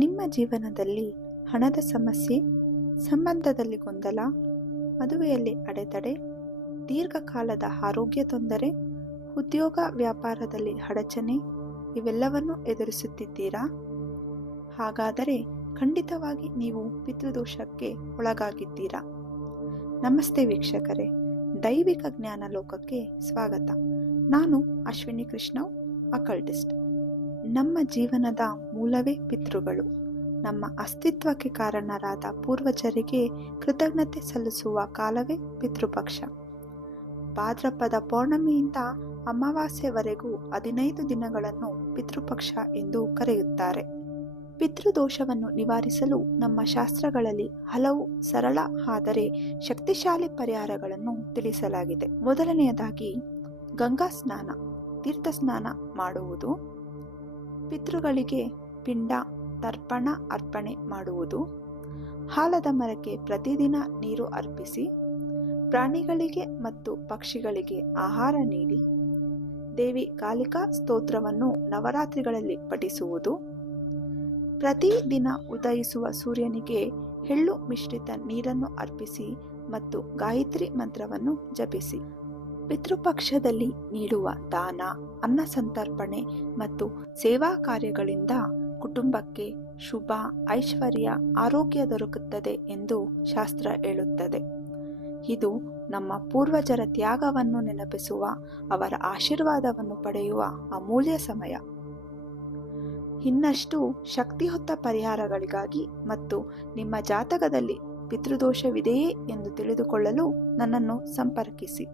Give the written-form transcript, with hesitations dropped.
ನಿಮ್ಮ ಜೀವನದಲ್ಲಿ ಹಣದ ಸಮಸ್ಯೆ, ಸಂಬಂಧದಲ್ಲಿ ಗೊಂದಲ, ಮದುವೆಯಲ್ಲಿ ಅಡೆತಡೆ, ದೀರ್ಘಕಾಲದ ಆರೋಗ್ಯ ತೊಂದರೆ, ಉದ್ಯೋಗ ವ್ಯಾಪಾರದಲ್ಲಿ ಅಡಚಣೆ ಇವೆಲ್ಲವನ್ನು ಎದುರಿಸುತ್ತಿದ್ದೀರಾ? ಹಾಗಾದರೆ ಖಂಡಿತವಾಗಿ ನೀವು ಪಿತೃದೋಷಕ್ಕೆ ಒಳಗಾಗಿದ್ದೀರಾ. ನಮಸ್ತೆ ವೀಕ್ಷಕರೇ, ದೈವಿಕ ಜ್ಞಾನ ಲೋಕಕ್ಕೆ ಸ್ವಾಗತ. ನಾನು ಅಶ್ವಿನಿ ಕೃಷ್ಣ, ಅಕಲ್ಟಿಸ್ಟ್. ನಮ್ಮ ಜೀವನದ ಮೂಲವೇ ಪಿತೃಗಳು. ನಮ್ಮ ಅಸ್ತಿತ್ವಕ್ಕೆ ಕಾರಣರಾದ ಪೂರ್ವಜರಿಗೆ ಕೃತಜ್ಞತೆ ಸಲ್ಲಿಸುವ ಕಾಲವೇ ಪಿತೃಪಕ್ಷ. ಭಾದ್ರಪದ ಪೌರ್ಣಮಿಯಿಂದ ಅಮಾವಾಸ್ಯೆವರೆಗೂ 15 ದಿನಗಳನ್ನು ಪಿತೃಪಕ್ಷ ಎಂದು ಕರೆಯುತ್ತಾರೆ. ಪಿತೃದೋಷವನ್ನು ನಿವಾರಿಸಲು ನಮ್ಮ ಶಾಸ್ತ್ರಗಳಲ್ಲಿ ಹಲವು ಸರಳ ಆದರೆ ಶಕ್ತಿಶಾಲಿ ಪರಿಹಾರಗಳನ್ನು ತಿಳಿಸಲಾಗಿದೆ. ಮೊದಲನೆಯದಾಗಿ ಗಂಗಾ ಸ್ನಾನ, ತೀರ್ಥ ಸ್ನಾನ ಮಾಡುವುದು, ಪಿತೃಗಳಿಗೆ ಪಿಂಡ ತರ್ಪಣ ಅರ್ಪಣೆ ಮಾಡುವುದು, ಆಲದ ಮರಕ್ಕೆ ಪ್ರತಿದಿನ ನೀರು ಅರ್ಪಿಸಿ, ಪ್ರಾಣಿಗಳಿಗೆ ಮತ್ತು ಪಕ್ಷಿಗಳಿಗೆ ಆಹಾರ ನೀಡಿ, ದೇವಿ ಕಾಲಿಕಾ ಸ್ತೋತ್ರವನ್ನು ನವರಾತ್ರಿಗಳಲ್ಲಿ ಪಠಿಸುವುದು, ಪ್ರತಿದಿನ ಉದಯಿಸುವ ಸೂರ್ಯನಿಗೆ ಎಳ್ಳು ಮಿಶ್ರಿತ ನೀರನ್ನು ಅರ್ಪಿಸಿ ಮತ್ತು ಗಾಯತ್ರಿ ಮಂತ್ರವನ್ನು ಜಪಿಸಿ. ಪಿತೃಪಕ್ಷದಲ್ಲಿ ನೀಡುವ ದಾನ, ಅನ್ನ ಸಂತರ್ಪಣೆ ಮತ್ತು ಸೇವಾ ಕಾರ್ಯಗಳಿಂದ ಕುಟುಂಬಕ್ಕೆ ಶುಭ, ಐಶ್ವರ್ಯ, ಆರೋಗ್ಯ ದೊರಕುತ್ತದೆ ಎಂದು ಶಾಸ್ತ್ರ ಹೇಳುತ್ತದೆ. ಇದು ನಮ್ಮ ಪೂರ್ವಜರ ತ್ಯಾಗವನ್ನು ನೆನಪಿಸುವ, ಅವರ ಆಶೀರ್ವಾದವನ್ನು ಪಡೆಯುವ ಅಮೂಲ್ಯ ಸಮಯ. ಇನ್ನಷ್ಟು ಶಕ್ತಿಯುತ ಪರಿಹಾರಗಳಿಗಾಗಿ ಮತ್ತು ನಿಮ್ಮ ಜಾತಕದಲ್ಲಿ ಪಿತೃದೋಷವಿದೆಯೇ ಎಂದು ತಿಳಿದುಕೊಳ್ಳಲು ನನ್ನನ್ನು ಸಂಪರ್ಕಿಸಿ.